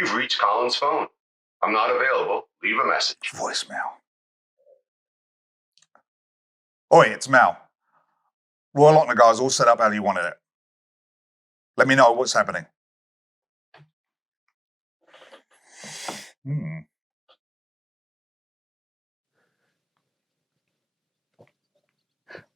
You've reached Colin's phone. I'm not available. Leave a message. Voicemail. Oi, it's Mal. Royal Lochnagar's all set up how you wanted it. Let me know what's happening.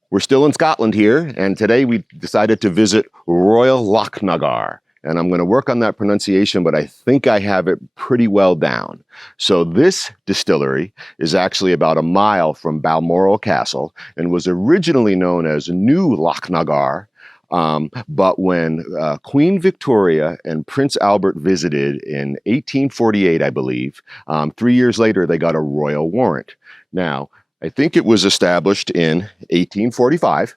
We're still in Scotland here, and today we decided to visit Royal Lochnagar. And I'm going to work on that pronunciation, but I think I have it pretty well down. So this distillery is actually about a mile from Balmoral Castle and was originally known as New Lochnagar. But when Queen Victoria and Prince Albert visited in 1848, I believe, 3 years later, they got a royal warrant. Now, I think it was established in 1845.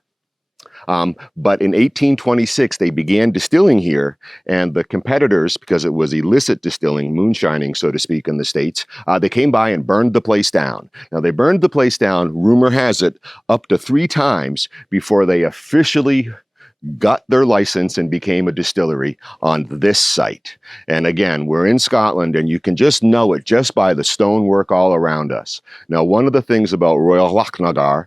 But in 1826, they began distilling here, and the competitors, because it was illicit distilling, moonshining, so to speak, in the States, they came by and burned the place down. Now, they burned the place down, rumor has it, up to 3 times before they officially got their license and became a distillery on this site. And again, we're in Scotland, and you can just know it just by the stonework all around us. Now, one of the things about Royal Lochnagar,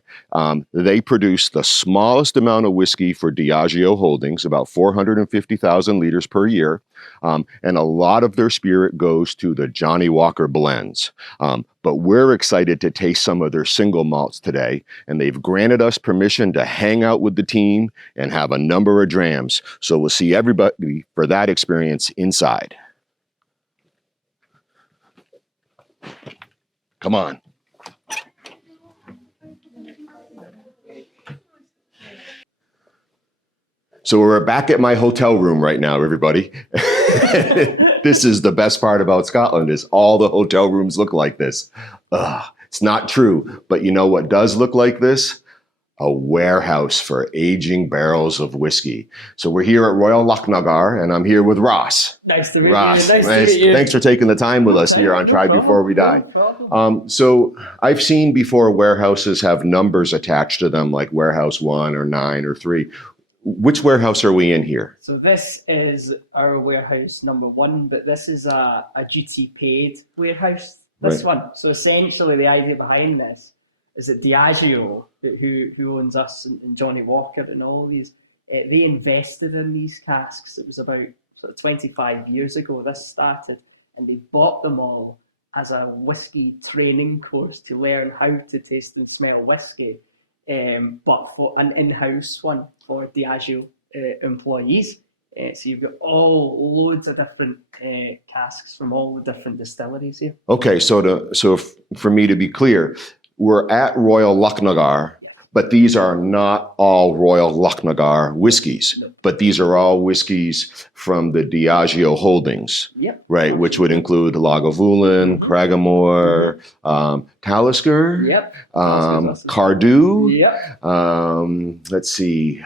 they produce the smallest amount of whiskey for Diageo Holdings, about 450,000 liters per year. And a lot of their spirit goes to the Johnnie Walker blends. But we're excited to taste some of their single malts today, and they've granted us permission to hang out with the team and have a number of drams. So we'll see everybody for that experience inside. Come on. So we're back at my hotel room right now, everybody. This is the best part about Scotland, is all the hotel rooms look like this. It's not true, but you know what does look like this? A warehouse for aging barrels of whiskey. So we're here at Royal Lochnagar, and I'm here with Ross. Nice to meet Ross, you. Nice to meet you. Thanks for taking the time with us here on Try Before We Die. So I've seen before warehouses have numbers attached to them, like warehouse 1 or 9 or 3. Which warehouse are we in here? So this is our warehouse number 1, but this is a duty paid warehouse, this one. So essentially the idea behind this is that Diageo, who owns us and Johnnie Walker and all these, they invested in these casks. It was about sort of 25 years ago this started, and they bought them all as a whiskey training course to learn how to taste and smell whiskey. But for an in-house one for Diageo employees. So you've got loads of different casks from all the different distilleries here. Okay, so for me to be clear, we're at Royal Lochnagar, but these are not all Royal Lochnagar whiskies, but these are all whiskies from the Diageo Holdings, right? Which would include Lagavulin, Cragganmore, Talisker, Cardhu. Let's see,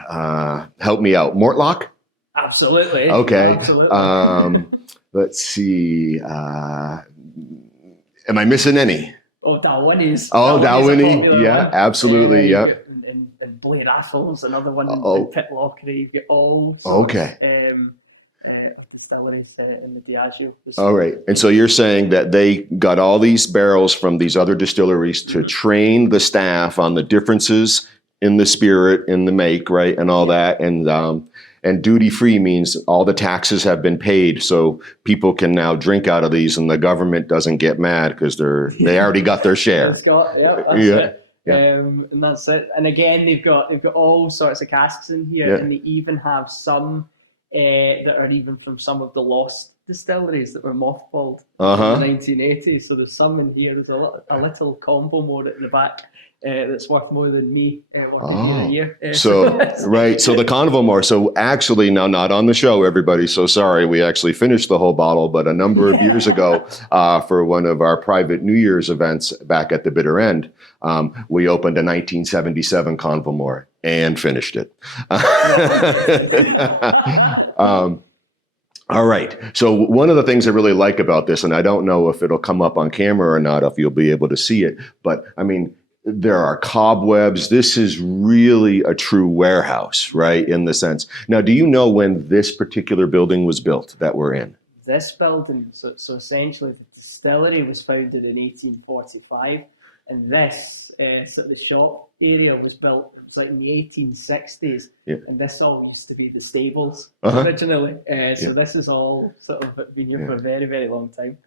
help me out. Mortlock? Absolutely. Okay. Absolutely. Let's see. Am I missing any? Oh, Dalwhinnie's. Dalwhinnie. Yeah, absolutely. Yeah. And Blair Raffles, another one in Pitlochry. You've got all sorts of distilleries in the Diageo. All right. And so you're saying that they got all these barrels from these other distilleries to train the staff on the differences in the spirit, in the make, right, and all that. And duty-free means all the taxes have been paid, so people can now drink out of these, and the government doesn't get mad because they already got their share. That's it. And that's it. And again, they've got all sorts of casks in here, and they even have some that are even from some of the lost distilleries that were mothballed in the 1980s. So there's some in here. There's a little combo more at the back. That's worth more than me working here a year. So the Convo more. So actually, now not on the show, everybody. So sorry, we actually finished the whole bottle, but a number of years ago, for one of our private New Year's events back at the bitter end, we opened a 1977 Convo more and finished it. All right. So one of the things I really like about this, and I don't know if it'll come up on camera or not, if you'll be able to see it, but I mean, there are cobwebs. This is really a true warehouse, right, in the sense. Now, do you know when this particular building was built that we're in? this building. So essentially, the distillery was founded in 1845, and this sort of the shop area was built. It was like in the 1860s, and this all used to be the stables originally. So this is all sort of been here for a very, very long time.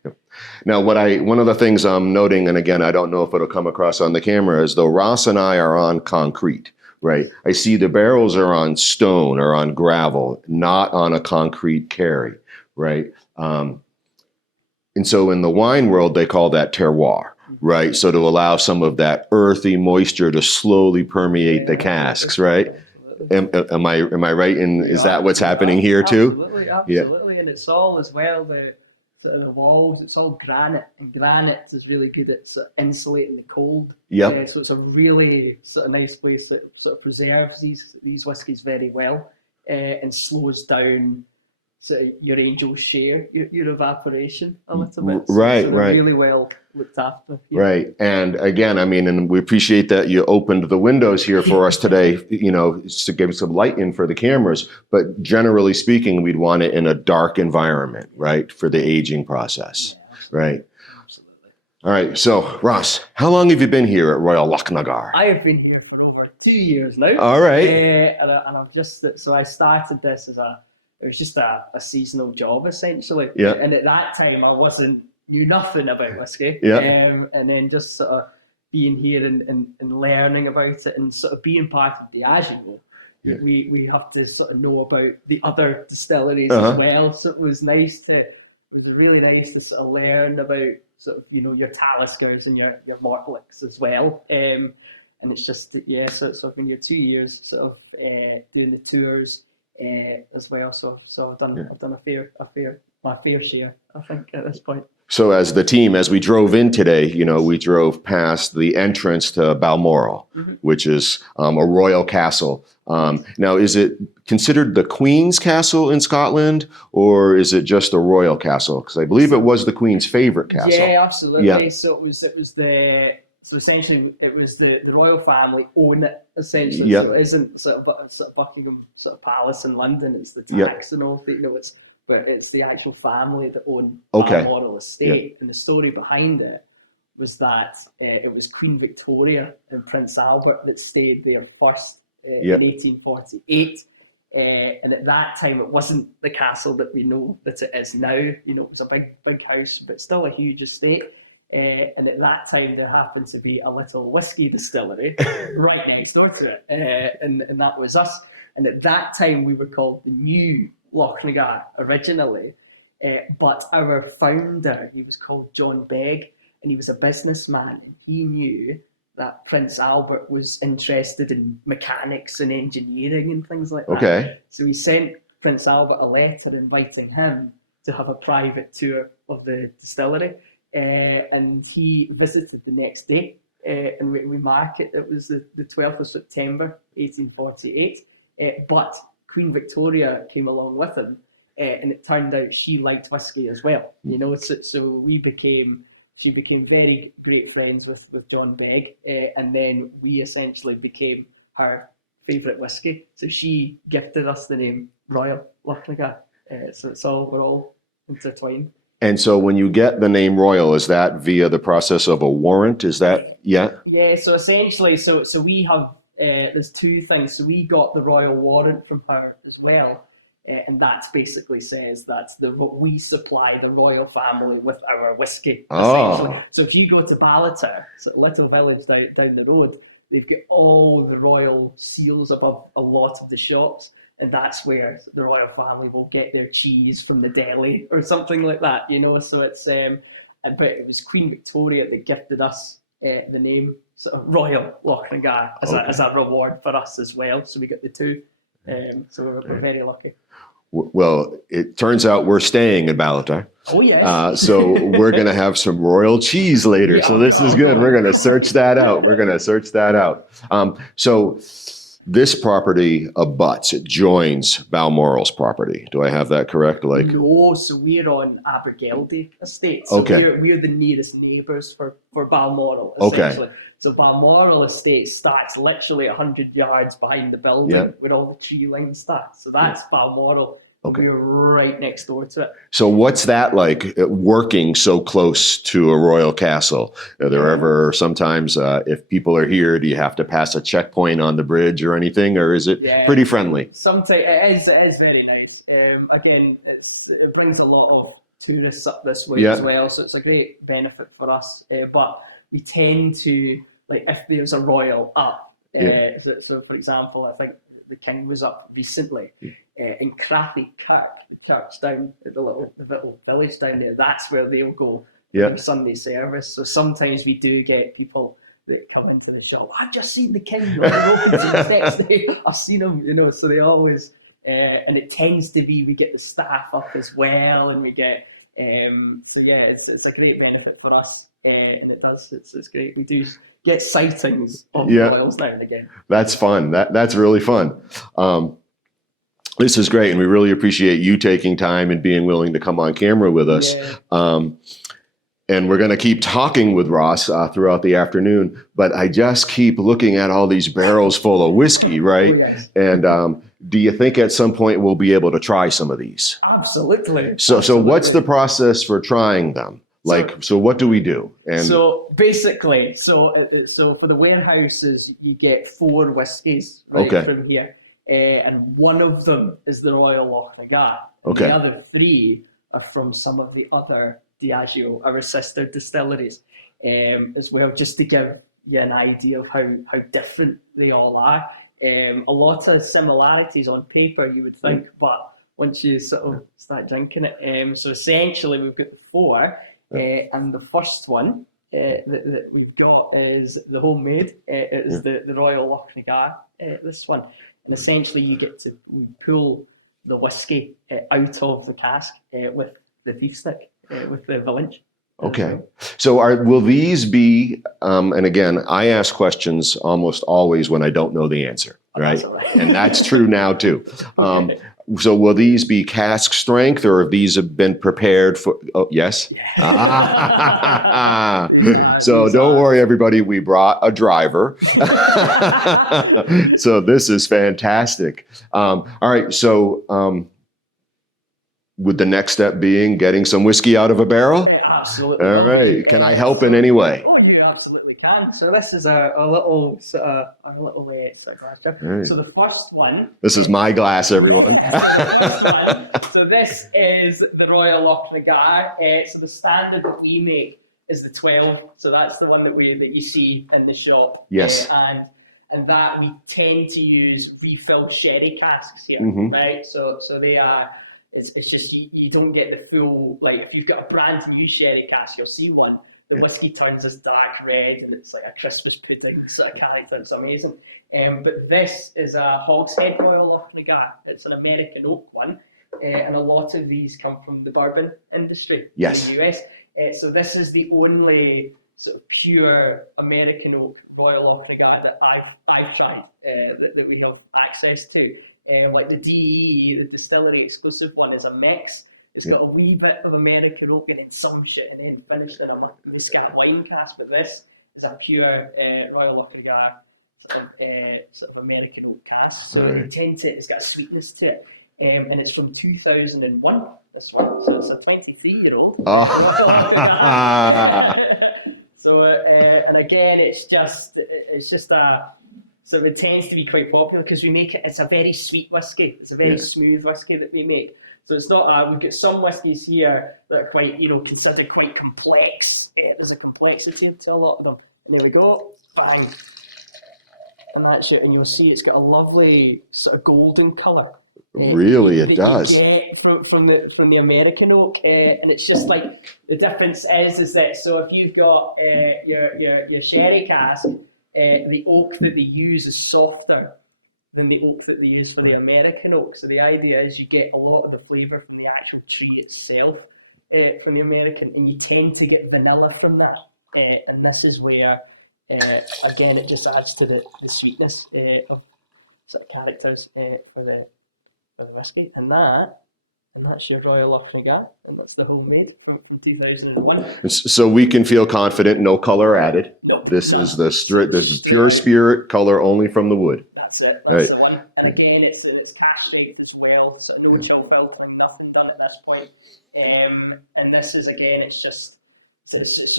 Now, one of the things I'm noting, and again, I don't know if it'll come across on the camera, is though Ross and I are on concrete, right? I see the barrels are on stone or on gravel, not on a concrete carry, right? And so in the wine world, they call that terroir, right? So to allow some of that earthy moisture to slowly permeate the casks, right? Am I right? And is that what's happening here too? Absolutely. And it's all as well the walls. It's all granite, and granite is really good at sort of insulating the cold. So it's a really sort of nice place that sort of preserves these whiskies very well, and slows down sort of your angel share, your evaporation a little bit. So really well looked after. Right. And again, I mean, and we appreciate that you opened the windows here for us today, to give some light in for the cameras. But generally speaking, we'd want it in a dark environment, right, for the aging process. Right. Absolutely. All right. So, Ross, how long have you been here at Royal Lochnagar? I have been here for over 2 years now. All right. And I've so I started this it was just a seasonal job essentially. And at that time I knew nothing about whiskey. And then just sort of being here and learning about it and sort of being part of Diageo. We have to sort of know about the other distilleries as well. So it was really nice to sort of learn about sort of, your Taliskers and your Mortlicks as well. And it's just, so I've been here 2 years sort of doing the tours as well, so I've done my fair share, I think, at this point. So as the team, as we drove in today, we drove past the entrance to Balmoral, which is a royal castle. Now, is it considered the Queen's Castle in Scotland, or is it just a royal castle? Because I believe it was the Queen's favorite castle. Yeah, absolutely. So So essentially, it was the royal family own it, essentially. So it isn't sort of Buckingham sort of Palace in London. It's the tax and all. It's the actual family that own Balmoral Estate. And the story behind it was that it was Queen Victoria and Prince Albert that stayed there first in 1848. And at that time, it wasn't the castle that we know that it is now. It was a big house, but still a huge estate. And at that time, there happened to be a little whiskey distillery right next door to it, and that was us. And at that time, we were called the New Lochnagar originally, but our founder, he was called John Begg, and he was a businessman, and he knew that Prince Albert was interested in mechanics and engineering and things like that. Okay. So he sent Prince Albert a letter inviting him to have a private tour of the distillery. And he visited the next day, and we mark it. It was the 12th of September, 1848. But Queen Victoria came along with him, and it turned out she liked whiskey as well. So she became very great friends with John Begg, and then we essentially became her favourite whiskey. So she gifted us the name Royal Lochnagar. So we're all intertwined. And so when you get the name Royal, is that via the process of a warrant? Is that, Yeah, so essentially, so we have, there's two things. So we got the royal warrant from her as well. And that basically says that we supply the royal family with our whiskey, essentially. So if you go to Ballater, so a little village down the road, they've got all the royal seals above a lot of the shops. And that's where the royal family will get their cheese from the deli or something like that, So it's, but it was Queen Victoria that gifted us the name sort of Royal Lochnagar as a reward for us as well. So we got the two. So we're very lucky. Well, it turns out we're staying in Ballater. Oh, yeah. So we're going to have some royal cheese later. So this is good. We're going to search that out. So this property abuts, it joins Balmoral's property. Do I have that correct? No, so we're on Abergeldy Estate. So we're the nearest neighbours for Balmoral, essentially. Okay. So Balmoral Estate starts literally 100 yards behind the building where all the tree line starts. So that's Balmoral. Okay. We're right next door to it. So what's that like, working so close to a royal castle? Are there ever sometimes, if people are here, do you have to pass a checkpoint on the bridge or anything, or is it pretty friendly? Sometimes it is very nice. Again, it brings a lot of tourists up this way as well, so it's a great benefit for us. But we tend to, like, if there's a royal up, so for example, I think the king was up recently in Crathy Kirk, the church down at the little village down there. That's where they'll go for Sunday service. So sometimes we do get people that come into the shop. I've just seen the king on the road the next day. I've seen him, you know. So they always, and it tends to be we get the staff up as well, and we get. So yeah, it's a great benefit for us, and it does. It's great. We do get sightings of royals now and again. That's fun. That's really fun. This is great, and we really appreciate you taking time and being willing to come on camera with us. And we're going to keep talking with Ross throughout the afternoon, but I just keep looking at all these barrels full of whiskey, right? Oh, yes. And do you think at some point we'll be able to try some of these? Absolutely. So what's the process for trying them? So what do we do? And so basically, so for the warehouses, you get 4 whiskies from here. And one of them is the Royal Lochnagar. Okay. The other 3 are from some of the other Diageo, our sister distilleries, as well, just to give you an idea of how different they all are. A lot of similarities on paper, you would think, but once you sort of start drinking it. So essentially, we've got 4, and the first one that we've got is the homemade. It is the Royal Lochnagar, this one. And essentially, you get to pull the whiskey out of the cask with the beef stick, with the village. Okay. So will these be, and again, I ask questions almost always when I don't know the answer, right? And that's true now too. So will these be cask strength, or have these been prepared for, yes? So don't worry, everybody, we brought a driver. So this is fantastic. All right, so would the next step being getting some whiskey out of a barrel? Absolutely. All right. Can I help in any way? Oh, you absolutely can. So this is a little sort of glass. Right. So the first one. This is my glass, everyone. So this is the Royal Lochnagar. So the standard that we make is the 12. So that's the one that you see in the shop. Yes. And that we tend to use refill sherry casks here, right? So they are. It's just you don't get the full, like, if you've got a brand new sherry cask, you'll see one. The whiskey turns this dark red, and it's like a Christmas pudding sort of character. It's amazing. But this is a Hogshead Royal Lochnagar. It's an American oak one, and a lot of these come from the bourbon industry in the US. So this is the only sort of pure American oak Royal Lochnagar that I've tried, that we have access to. Like the DE, the distillery exclusive one, is a mix. It's got a wee bit of American oak and then some shit, and then finished in a whiskey wine cask. But this is a pure Royal Lochnagar sort of American oak cask. So it's got a sweetness to it. And it's from 2001, this one. So it's a 23-year-old. So, and again, it's just a... So it tends to be quite popular because we make it, it's a very sweet whiskey. It's a very smooth whiskey that we make. So it's not, we've got some whiskies here that are quite, considered quite complex. There's a complexity to a lot of them. And there we go, bang. And that's it. And you'll see it's got a lovely sort of golden colour. Really, it does. Yeah, from the American oak, and it's just like the difference is that so if you've got your sherry cask, the oak that they use is softer than the oak that they use for the American oak. So the idea is you get a lot of the flavour from the actual tree itself from the American, and you tend to get vanilla from that. And this is where, again, it just adds to the sweetness of sort of characters for the whiskey. And that's your Royal Lochnagar, and that's the homemade from 2001. So we can feel confident, no color added. No, this is the pure spirit color only from the wood. That's it. Right. That's the one. And again, it's cash strength as well, so no chill filtering, nothing done at this point. And this is again, it's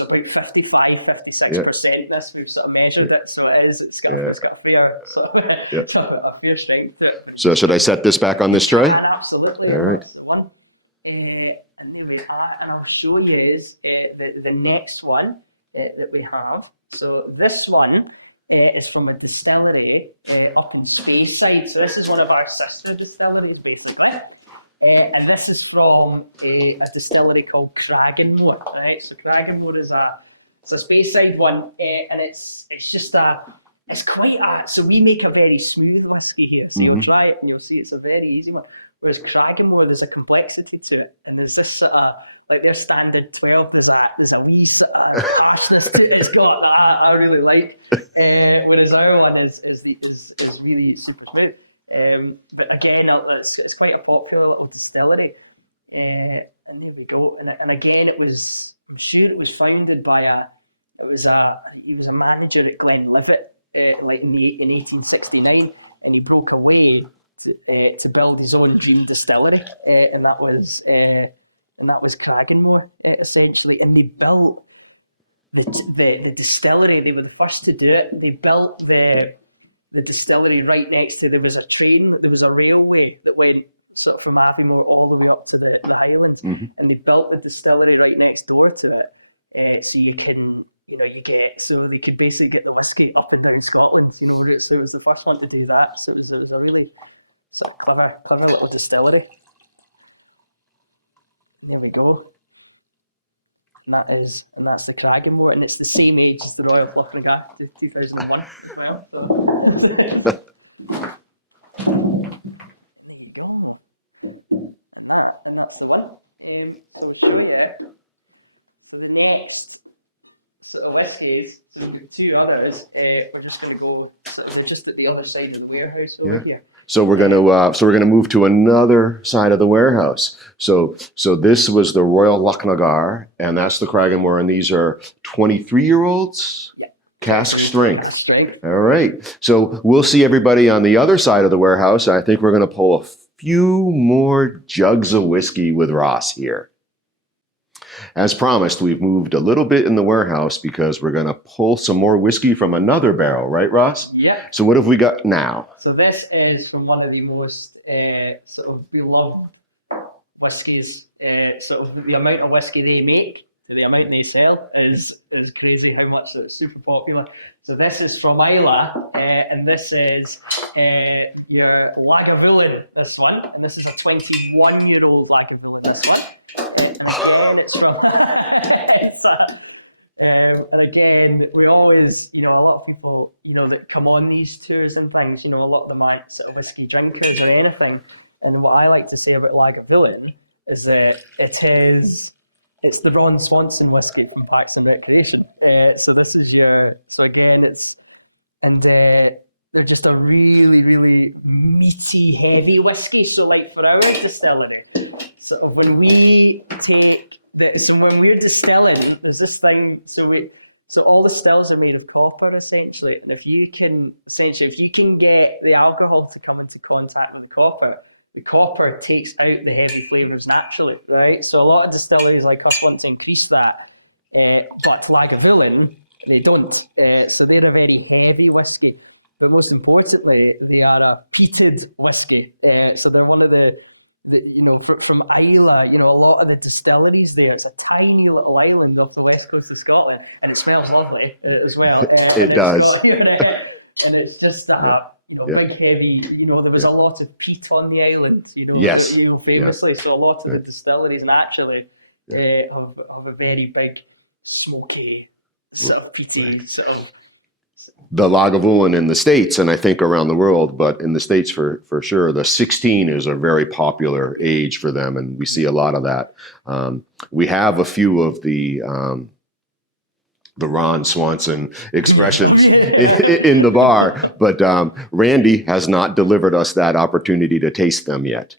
about 56%. This we've sort of measured it, so it's got a fair it's got a fair strength to it. So should I set this back on this tray? Absolutely. All right. That's the one. And here we are, and I'll show you is the next one that we have. So this one is from a distillery up in Speyside. So this is one of our sister distilleries, basically. And this is from a distillery called Cragganmore. Right? So Cragganmore is a Speyside one, and it's quite a. So we make a very smooth whiskey here. So you'll try it and you'll see it's a very easy one. Whereas Cragganmore, there's a complexity to it, and there's this sort of like their standard 12. There's a wee sort of harshness to it. It's got that I really like. Whereas our one is really super smooth. But again, it's quite a popular little distillery, and there we go. And again, I'm sure it was founded by he was a manager at Glenlivet, like in 1869, and he broke away to build his own dream distillery, and that was Cragganmore essentially. And they built the distillery. They were the first to do it. They built the distillery right next to. There was a railway that went sort of from Aviemore all the way up to the Highlands, and they built the distillery right next door to it, so you can. So they could basically get the whiskey up and down Scotland. So it was the first one to do that. So it was a really sort of clever little distillery. There we go. And that's the Cragganmore, and it's the same age as the Royal Lochnagar, 2001 as well. And that's the one. The next sort of whiskies, so we've got two others. We're just going to go. They're just at the other side of the warehouse over here. So we're gonna move to another side of the warehouse. So this was the Royal Lochnagar, and that's the Cragganmore, and these are 23-year-olds. Yeah. Cask strength. Cask strength. All right. So we'll see everybody on the other side of the warehouse. I think we're gonna pull a few more jugs of whiskey with Ross here. As promised, we've moved a little bit in the warehouse because we're going to pull some more whiskey from another barrel, right, Ross? Yeah. So what have we got now? So this is from one of the most sort of beloved whiskies. Sort of the amount of whiskey they make to the amount they sell is crazy. How much it's super popular. So this is from Islay, and this is your Lagavulin. This one, and this is a 21-year-old Lagavulin. This one. And again, we always, a lot of people, that come on these tours and things, a lot of them aren't sort of whiskey drinkers or anything. And what I like to say about Lagavulin is that it's the Ron Swanson whiskey from Parks and Recreation. So this is they're just a really, really meaty, heavy whiskey. So like for our distillery, sort of when we're distilling, there's this thing. So all the stills are made of copper essentially, and if you can get the alcohol to come into contact with the copper takes out the heavy flavours naturally, right? So a lot of distilleries like us want to increase that, but Lagavulin they don't. So they're a very heavy whiskey. But most importantly, they are a peated whiskey. So they're one of the from Islay, a lot of the distilleries there. It's a tiny little island off the west coast of Scotland, and it smells lovely as well. It does. And it's just big heavy. There was a lot of peat on the island. Yes. Famously. So a lot of the distilleries naturally have a very big, smoky, sort of peaty sort of. The Lagavulin in the States, and I think around the world, but in the States for sure, the 16 is a very popular age for them, and we see a lot of that. We have a few of the the Ron Swanson expressions in the bar, but Randy has not delivered us that opportunity to taste them yet.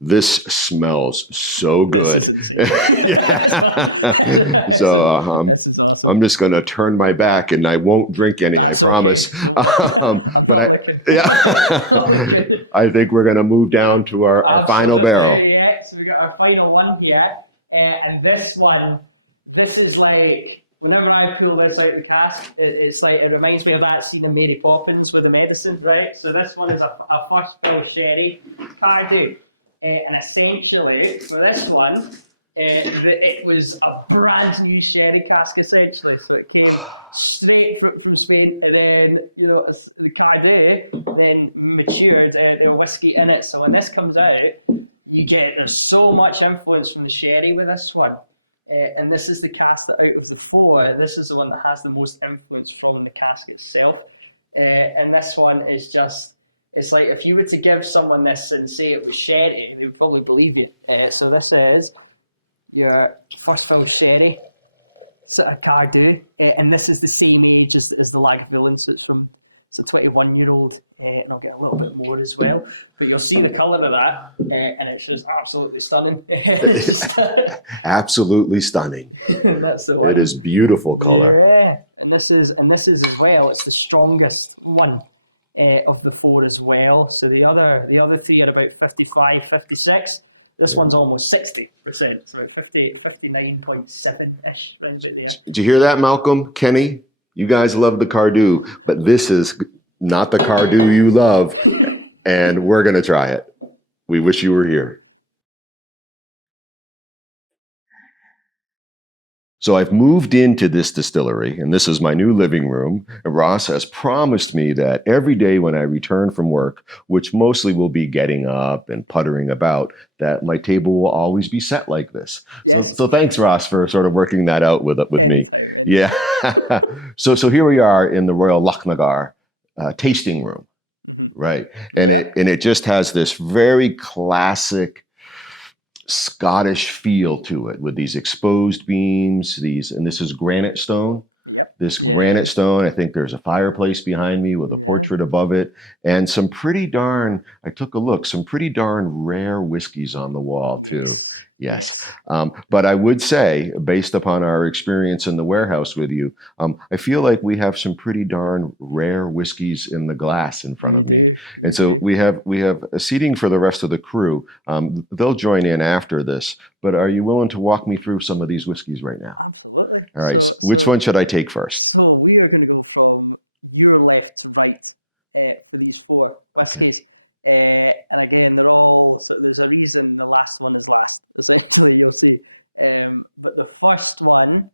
This smells so good. Yeah. So I'm just going to turn my back and I won't drink any, I promise. I think we're going to move down to our final barrel. Yeah, so we got our final one here, and this one, this is like, whenever I pull this out of the cask, it's like, it reminds me of that scene in Mary Poppins with the medicine, right? So this one is a first fill sherry Cardhu. And essentially, for this one, it was a brand new sherry cask, essentially. So it came straight from Spain, and then, you know, the Cardhu then matured, the whiskey in it. So when this comes out, there's so much influence from the sherry with this one. And this is the cask that out of the four, this is the one that has the most influence from the cask itself. And this one is just, it's like if you were to give someone this and say it was sherry, they would probably believe you. So this is your first fill sherry, sort of Cardhu, and this is the same age as the Lagavulin, so it's a 21-year-old, and I'll get a little bit more as well. But you'll see the colour of that, and it's just absolutely stunning. Absolutely stunning. That's the one. It is beautiful colour. Yeah, and this is as well. It's the strongest one of the four as well. So the other three are about 55, 56. This one's almost 60%. It's about 59.7-ish. Did you hear that, Malcolm? Kenny? You guys love the Cardhu, but this is not the Cardhu you love, and we're going to try it. We wish you were here. So I've moved into this distillery, and this is my new living room. And Ross has promised me that every day when I return from work, which mostly will be getting up and puttering about, that my table will always be set like this. So thanks, Ross, for sort of working that out with me. Yeah. So here we are in the Royal Lochnagar tasting room, right? And it just has this very classic Scottish feel to it with these exposed beams, and this is granite stone. This granite stone, I think there's a fireplace behind me with a portrait above it, and some pretty darn rare whiskeys on the wall too. Yes. But I would say, based upon our experience in the warehouse with you, I feel like we have some pretty darn rare whiskeys in the glass in front of me. And so we have a seating for the rest of the crew. They'll join in after this, but are you willing to walk me through some of these whiskeys right now? Absolutely. All right. So which one should I take first? So we are going to go from your left to right for these four whiskies. Okay. And again, they're all, so there's a reason the last one is last, essentially, you'll see. But the first one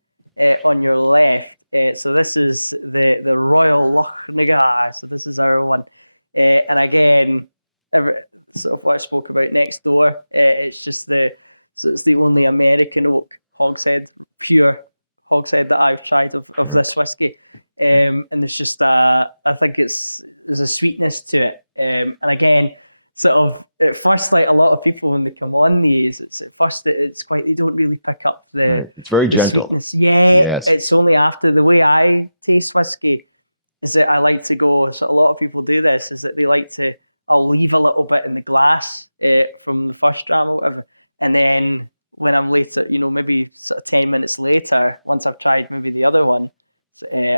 on your left, so this is the Royal Lochnagar, so this is our one. And again, so what I spoke about next door, it's just it's the only American oak hogshead, pure hogshead that I've tried of this whiskey. And it's just, I think there's a sweetness to it. And again, sort of, at first, like a lot of people when they come on these, it's quite, they don't really pick up the... Right. It's very gentle. Yeah, yes. It's only after the way I taste whiskey is that I like to go, so a lot of people do this, is that they like to, I'll leave a little bit in the glass from the first dram or whatever, and then when I'm later, maybe sort of 10 minutes later, once I've tried maybe the other one,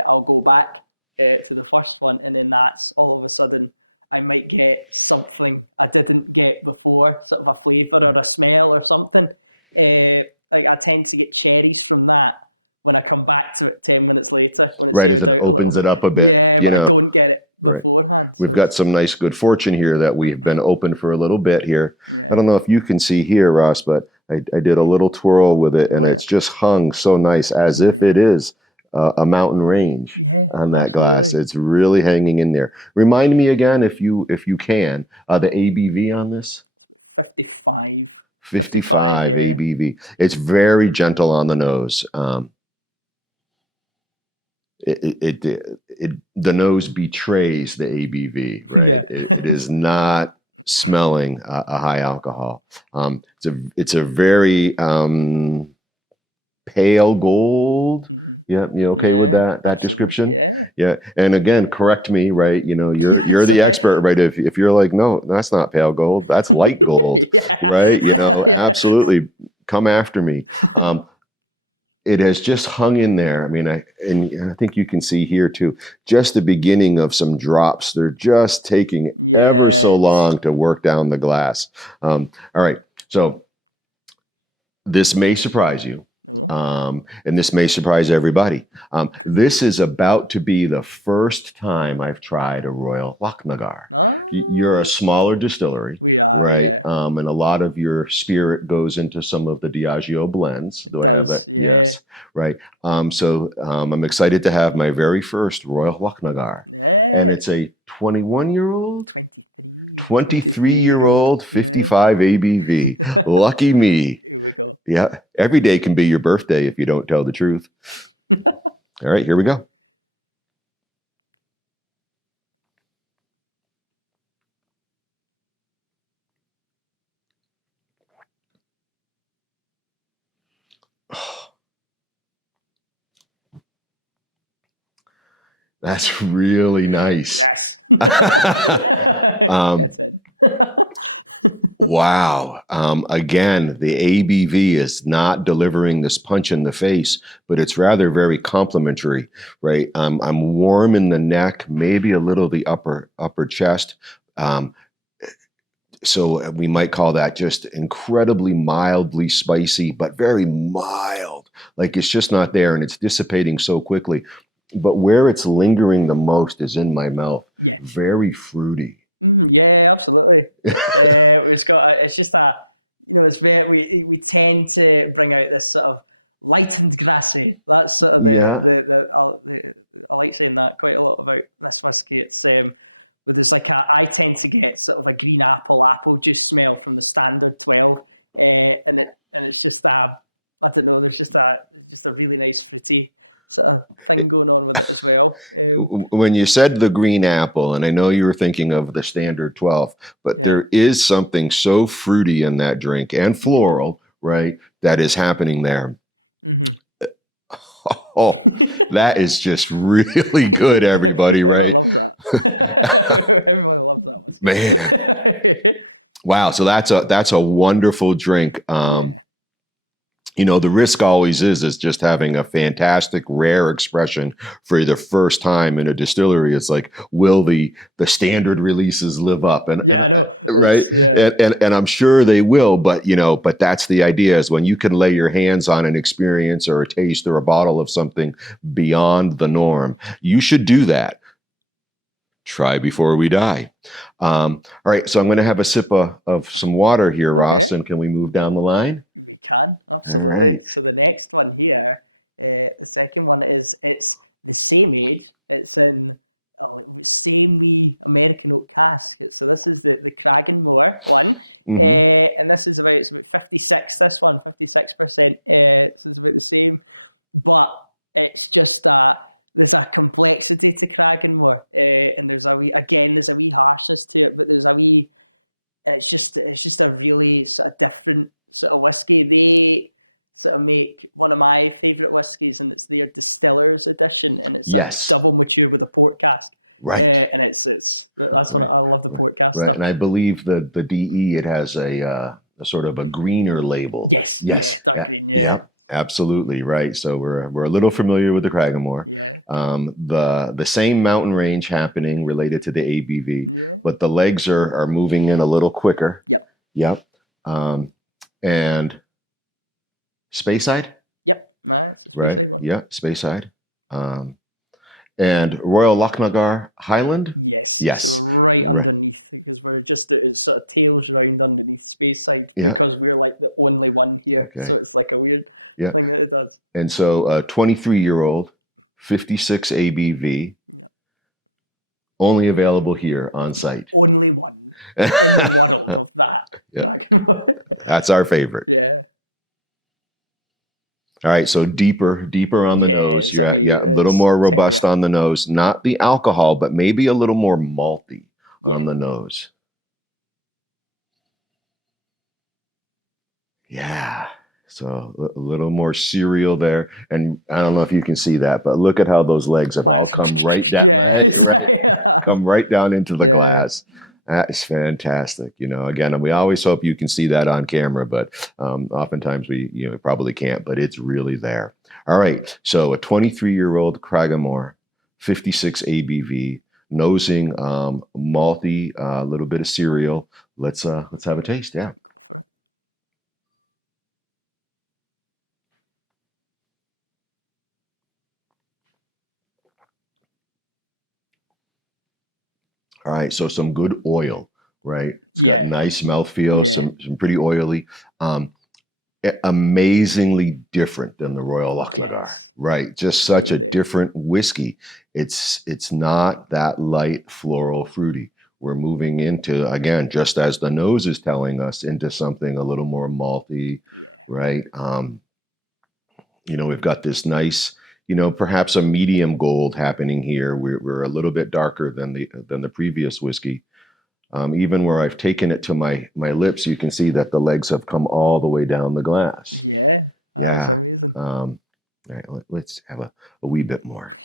I'll go back to the first one, and then that's all of a sudden I might get something I didn't get before, sort of a flavour or a smell or something. Like I tend to get cherries from that when I come back to it 10 minutes later. So right, as it opens it up a bit, Don't get it. Right. We've got some nice good fortune here that we've been open for a little bit here. I don't know if you can see here, Ross, but I did a little twirl with it, and it's just hung so nice as if it is a mountain range on that glass. It's really hanging in there. Remind me again, if you can, the ABV on this? 55. 55 ABV. It's very gentle on the nose. The nose betrays the ABV, right? It is not smelling a high alcohol. It's a very pale gold. Yeah, you okay with that description? Yeah. Yeah. And again, correct me, right? You know, you're the expert, right? If you're like, no, that's not pale gold, that's light gold, right? You know, absolutely come after me. It has just hung in there. I mean, and I think you can see here too, just the beginning of some drops. They're just taking ever so long to work down the glass. All right. So this may surprise you, and this may surprise everybody. This is about to be the first time I've tried a Royal Lochnagar. You're a smaller distillery, right? And a lot of your spirit goes into some of the Diageo blends. Do I have that? Yes, right. I'm excited to have my very first Royal Lochnagar, and it's a 21-year-old. 23-year-old, 55 ABV. Lucky me. Yeah, every day can be your birthday if you don't tell the truth. All right, here we go. That's really nice. Wow. Again, the ABV is not delivering this punch in the face, but it's rather very complimentary, right? I'm warm in the neck, maybe a little the upper chest. So we might call that just incredibly mildly spicy, but very mild. Like it's just not there and it's dissipating so quickly. But where it's lingering the most is in my mouth. Yeah. Very fruity. Yeah, absolutely. It's just that, it's very, we tend to bring out this sort of light and grassy. That's sort of I like saying that quite a lot about this whiskey. There's I tend to get sort of a green apple juice smell from the standard 12, and it's just that, I don't know, there's just a really nice fruity sort of thing going on with it as well. When you said the green apple, and I know you were thinking of the standard 12, but there is something so fruity in that drink and floral, right, that is happening there. Oh, that is just really good, everybody, right? Man. Wow, so that's a wonderful drink. The risk always is just having a fantastic rare expression for the first time in a distillery. It's like, will the standard releases live up? And right, and I'm sure they will. But but that's the idea, is when you can lay your hands on an experience or a taste or a bottle of something beyond the norm, you should do that. Try before we die. All right, so I'm going to have a sip of some water here, Ross, and can we move down the line? All right. So the next one here, the second one it's the same age. It's in the same American cask. So this is the Cragganmore one, and this is about 56. This one 56%. So it's about the same, but it's just there's a complexity to Cragganmore, and there's a wee harshness to it, but there's a wee. It's just a really sort of different sort of whiskey. They sort of make one of my favourite whiskies, and it's their distiller's edition, and it's double mature with a port cask. Right. And it's that's what I love the port cask. Right, and I believe the DE, it has a sort of a greener label. Yes. Yeah. Absolutely right. So we're a little familiar with the Cragganmore. The same mountain range happening related to the ABV, but the legs are moving in a little quicker. Yep. And Speyside? Yep. Right. Yeah, Speyside. And Royal Lochnagar Highland? Yes. Right. Because we're just sort of tails round underneath Speyside. Yeah. Because we're like the only one here. Okay. So it's like a weird thing that it does. And so 23-year-old, 56 ABV, only available here on site. Only one. Only one of that. Yeah. That's our favorite. Yeah. All right, so deeper on the nose. Yeah, a little more robust on the nose. Not the alcohol, but maybe a little more malty on the nose. Yeah, So a little more cereal there. And I don't know if you can see that, but look at how those legs have all come right down, right, come right down into the glass. That is fantastic. Again, we always hope you can see that on camera, but oftentimes we probably can't, but it's really there. All right. So a 23-year-old Cragganmore, 56 ABV, nosing, malty, a little bit of cereal. Let's have a taste. Yeah. All right, so some good oil, right? It's got nice mouthfeel, some pretty oily. Amazingly different than the Royal Lochnagar, right? Just such a different whiskey. It's not that light, floral, fruity. We're moving into, again, just as the nose is telling us, into something a little more malty, right? We've got this nice, perhaps a medium gold happening here. We're a little bit darker than the previous whiskey. Even where I've taken it to my lips, you can see that the legs have come all the way down the glass. Yeah. All right, let's have a wee bit more.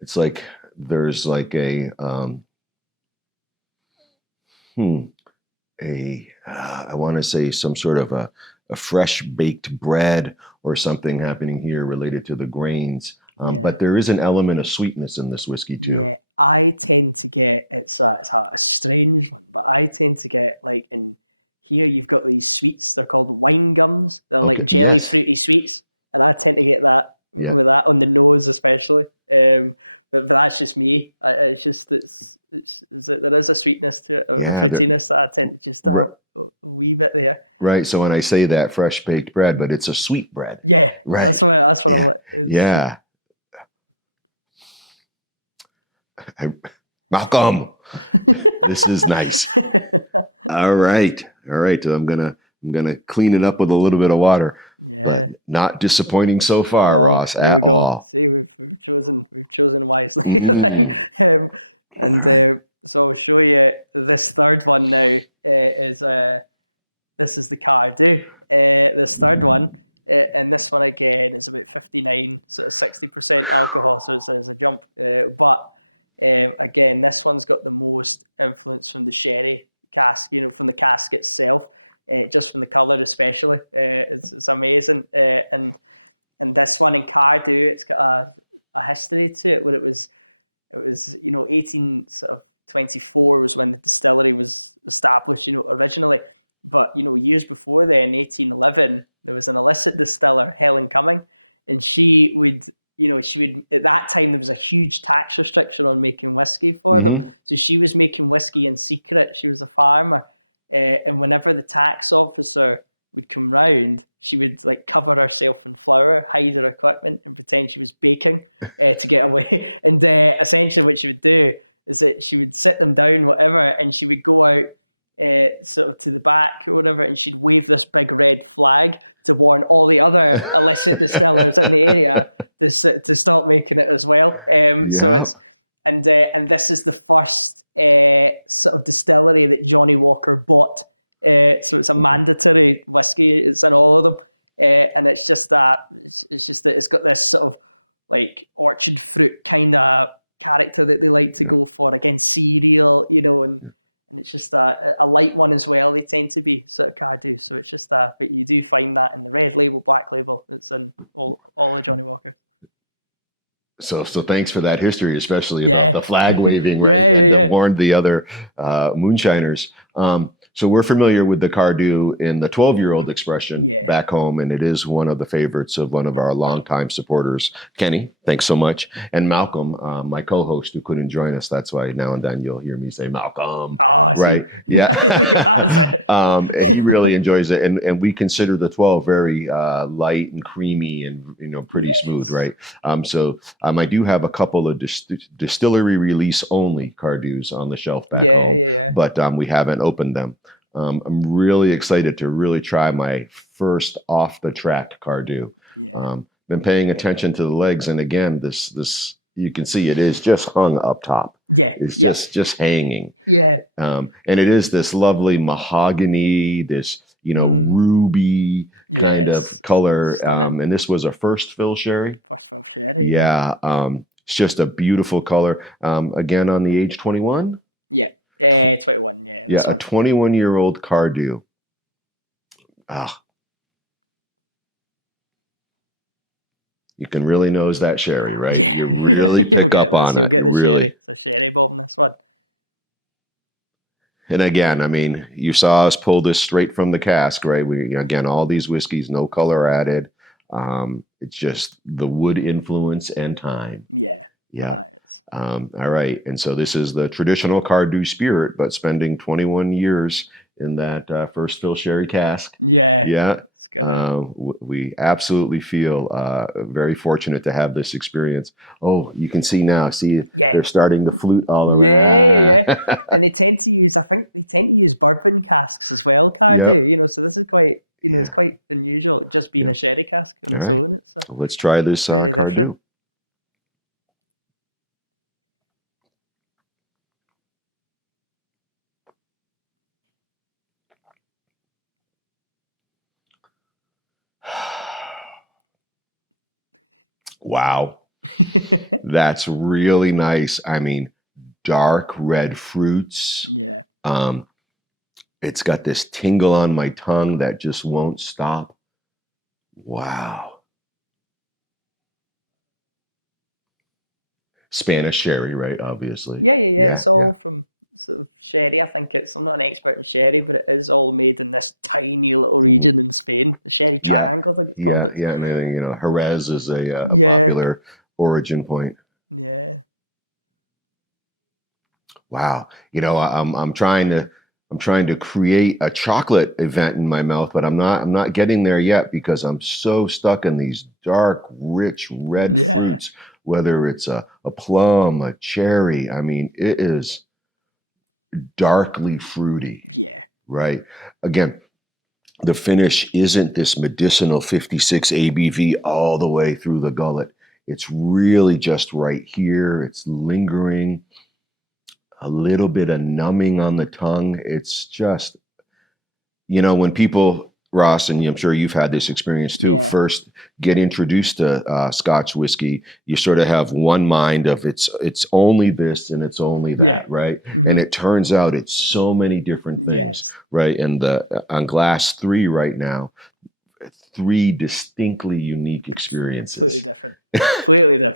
It's like there's like I want to say some sort of a fresh baked bread or something happening here related to the grains. But there is an element of sweetness in this whiskey too. I tend to get, it's a strange, but I tend to get like in here you've got these sweets, they're called wine gums. They're like jelly fruity sweets. And I tend to get that, with that on the nose especially. But that's just me. It's just there is a sweetness to it. Wee bit there. Right. So when I say that fresh baked bread, but it's a sweet bread. Yeah. Right. That's what yeah. Malcolm, this is nice. All right. So I'm gonna clean it up with a little bit of water, but not disappointing so far, Ross, at all. Mm-hmm. All right. So I'll show you this third one now. This is the Cardhu. This third one, and this one again is with 59, so 60% alcohol, so it's a jump. But again, this one's got the most influence from the sherry cask, from the cask itself, just from the colour especially. It's amazing. And this one in Cardhu, it's got a history to it where it was 1824 was when the distillery was established, originally. But years before then, 1811, there was an illicit distiller, Helen Cumming, and she would at that time there was a huge tax restriction on making whiskey for them. So she was making whiskey in secret. She was a farmer, and whenever the tax officer would come round, she would cover herself in flour, hide her equipment, and pretend she was baking to get away. And essentially, what she would do is that she would sit them down, whatever, and she would go out sort of to the back or whatever, and she'd wave this big red flag to warn all the other illicit distillers in the area to stop making it as well. And this is the first sort of distillery that Johnny Walker bought. So it's a mandatory whiskey. It's in all of them, and it's just that it's got this sort of orchard fruit kind of character that they like to go for. Again, cereal, and it's just a light one as well. They tend to be sort of Cardhu, so it's just that. But you do find that in the red label, black label. It's in all the Johnny Walker. So thanks for that history, especially about the flag waving, right? And to warn the other moonshiners. So we're familiar with the Cardhu in the 12-year-old expression back home, and it is one of the favorites of one of our longtime supporters, Kenny. Thanks so much. And Malcolm, my co-host who couldn't join us. That's why now and then you'll hear me say Malcolm, right? Yeah. He really enjoys it. And we consider the 12 very light and creamy and, pretty smooth, right? So I do have a couple of distillery release only Cardhus on the shelf back home, but we haven't opened them. I'm really excited to really try my first off the track Cardhu. been paying attention to the legs, and again, this you can see it is just hung up top. Yeah. It's just hanging. Yeah. And it is this lovely mahogany, this ruby kind of color. And this was a first fill sherry. Yeah. It's just a beautiful color. Again, on the age 21. Yeah. 21. Yeah, a 21-year-old Cardhu. Ah, you can really nose that sherry, right? You really pick up on it. You really. And again, I mean, you saw us pull this straight from the cask, right? Again, all these whiskeys, no color added. It's just the wood influence and time. Yeah. All right. And so this is the traditional Cardhu spirit, but spending 21 years in that first fill sherry cask. Yeah. We absolutely feel very fortunate to have this experience. Oh, you can see now. See, they're starting to flute all around. Yeah. And they tend to use, I think, bourbon casks as well. Yep. So this is quite unusual, just being a sherry cask. All right. So let's try this Cardhu. Wow. That's really nice. I mean, dark red fruits. It's got this tingle on my tongue that just won't stop. Wow. Spanish sherry, right? Obviously. Yeah. So sherry, I think I'm not an expert in sherry, but it's all made in this tiny little region in Spain. Yeah. And I think, Jerez is a popular origin point. Wow. I'm trying to create a chocolate event in my mouth, but I'm not getting there yet because I'm so stuck in these dark, rich red fruits, whether it's a plum, a cherry. I mean, it is darkly fruity, right? Again, the finish isn't this medicinal 56 ABV all the way through the gullet. It's really just right here. It's lingering. A little bit of numbing on the tongue. It's just, when people, Ross, and I'm sure you've had this experience too, first get introduced to Scotch whiskey, you sort of have one mind of it's only this and it's only that, right? And it turns out it's so many different things, right? And on glass 3 right now, 3 distinctly unique experiences.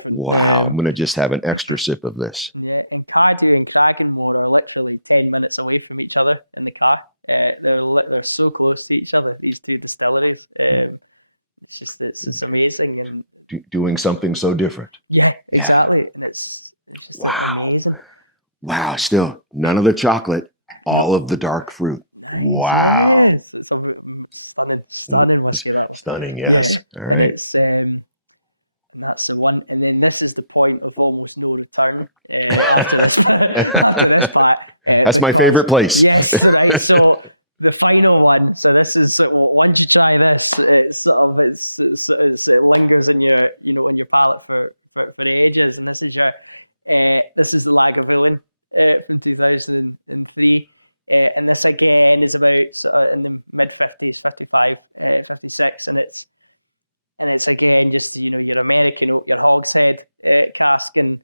Wow, I'm going to just have an extra sip of this. Cardhu and Cragganmore are literally 10 minutes away from each other in the car. They're so close to each other, these two distilleries. It's amazing. And doing something so different. Yeah. Exactly. Wow. Amazing. Wow. Still, none of the chocolate, all of the dark fruit. Wow. Stunning, yes. All right. That's the one. And then this is the point of almost no return. That's my favorite place. Yes, so the final one. So this is once you try this, it lingers in your in your palate for ages. And this is the Lagavulin from 2003. And this again is about in the mid 50s, 55, 56, and it's again just your American your hogshead cask, and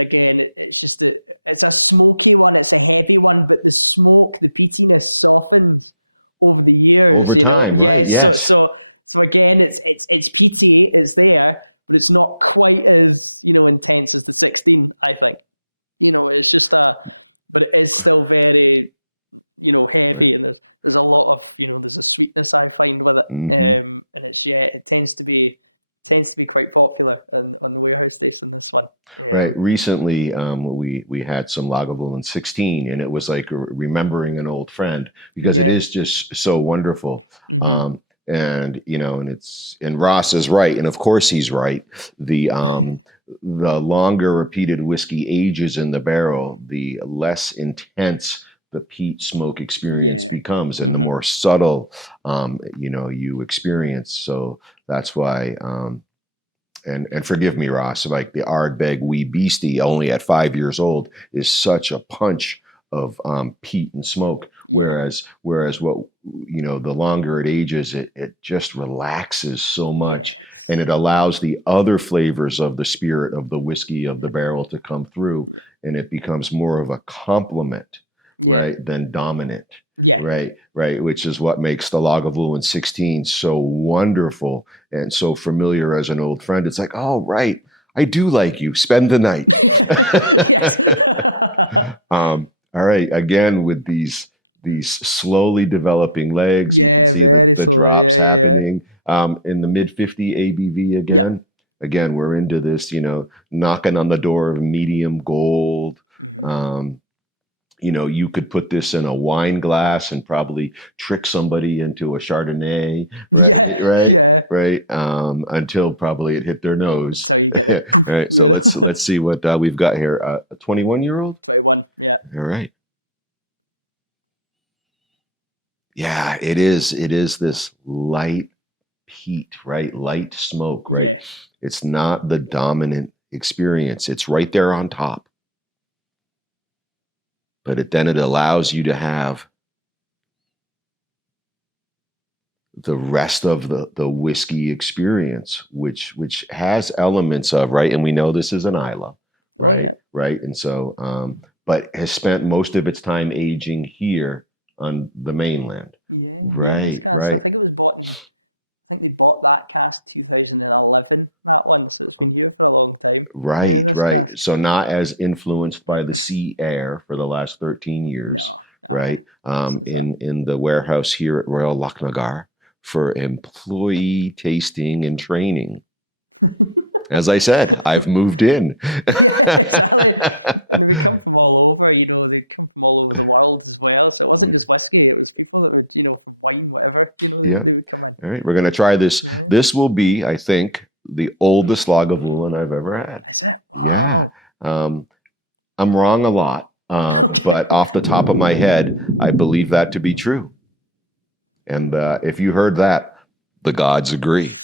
again it's just it's a smoky one, it's a heavy one, but the smoke, the peatiness softens over the years. Over time, right? Yes. So again, it's peaty, it's there, but it's not quite as intense as the 16. I think it's just but it is still very heavy, right. And there's a lot of there's a sweetness I find with it. Mm-hmm. And it tends to be quite popular on the warehouse station. This one. Right. Recently, we had some Lagavulin 16, and it was like remembering an old friend because it is just so wonderful. And Ross is right, and of course he's right. The longer repeated whiskey ages in the barrel, the less intense the peat smoke experience becomes, and the more subtle you experience. So that's why and forgive me, Ross, like the Ardbeg Wee Beastie, only at 5 years old, is such a punch of peat and smoke. Whereas what the longer it ages, it just relaxes so much, and it allows the other flavors of the spirit of the whiskey of the barrel to come through, and it becomes more of a complement, right, than dominant. Yeah. Right, which is what makes the Lagavulin 16 so wonderful and so familiar as an old friend. It's like, oh, right, I do like you. Spend the night. All right, again with these slowly developing legs, you can see the drops happening in the mid 50 ABV again. Again, we're into this, knocking on the door of medium gold. You could put this in a wine glass and probably trick somebody into a Chardonnay, right? Until probably it hit their nose. All right, so let's see what we've got here. A 21-year-old. Yeah. All right. Yeah, it is. It is this light peat, right? Light smoke, right? It's not the dominant experience. It's right there on top. But it allows you to have the rest of the whiskey experience, which has elements of, right, and we know this is an Isla, right, and so but has spent most of its time aging here on the mainland, right. I think we bought that cask 2011, that one, so it's been good for a long time. Right. So not as influenced by the sea air for the last 13 years, right? In the warehouse here at Royal Lochnagar for employee tasting and training. As I said, I've moved in. All over, even though they come from all over the world as well. So it wasn't just whiskey, it was people that would, wine, whatever. Yeah. All right, we're going to try this. This will be, I think, the oldest Lagavulin I've ever had. Yeah. I'm wrong a lot, but off the top of my head, I believe that to be true. And if you heard that, the gods agree.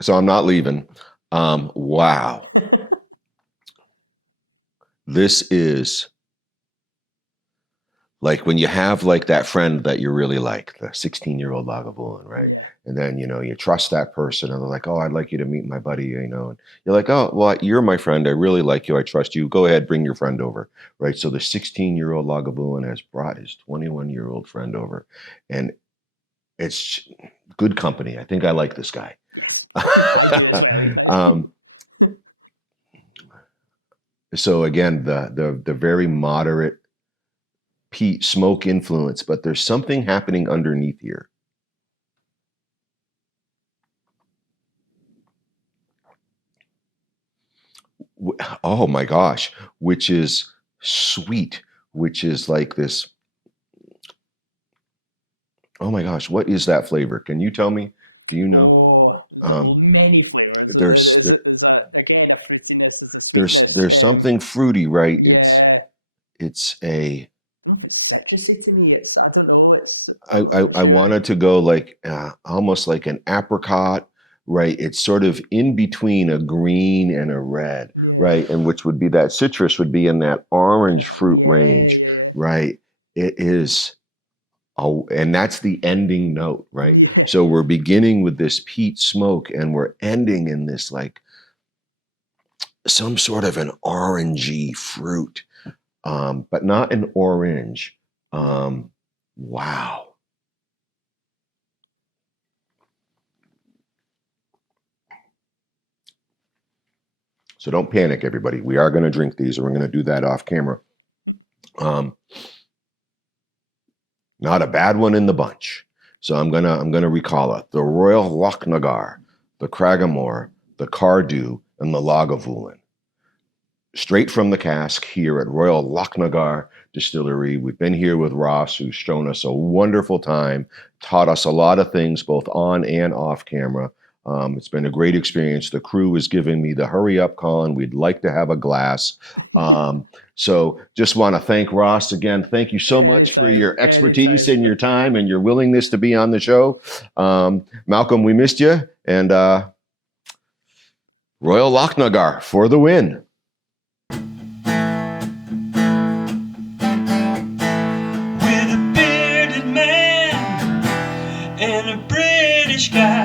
So I'm not leaving. Wow. This is like when you have like that friend that you really like, the 16-year-old Lagavulin, right? And then, you trust that person and they're like, oh, I'd like you to meet my buddy, and you're like, oh, well, you're my friend. I really like you. I trust you. Go ahead, bring your friend over, right? So the 16-year-old Lagavulin has brought his 21-year-old friend over, and it's good company. I think I like this guy. So again, the very moderate peat smoke influence, but there's something happening underneath here. Oh my gosh, which is sweet, which is like this. Oh my gosh, what is that flavor? Can you tell me? Do you know? Many flavors. There's something fruity, right? It's a. It's citrusy to me. I don't know. I wanted to go like almost like an apricot, right? It's sort of in between a green and a red, right? And which would be that citrus would be in that orange fruit range, right? It is. Oh, and that's the ending note, right? So we're beginning with this peat smoke and we're ending in this like some sort of an orangey fruit, but not an orange. Wow. So don't panic, everybody. We are going to drink these, and we're going to do that off camera. Not a bad one in the bunch. So I'm gonna recall it. The Royal Lochnagar, the Cragganmore, the Cardhu, and the Lagavulin. Straight from the cask here at Royal Lochnagar Distillery. We've been here with Ross, who's shown us a wonderful time, taught us a lot of things both on and off camera. It's been a great experience. The crew has given me the hurry up call and we'd like to have a glass. So just want to thank Ross again. Thank you so much for your expertise and your time and your willingness to be on the show. Malcolm, we missed you. And Royal Lochnagar for the win. With a bearded man and a British guy.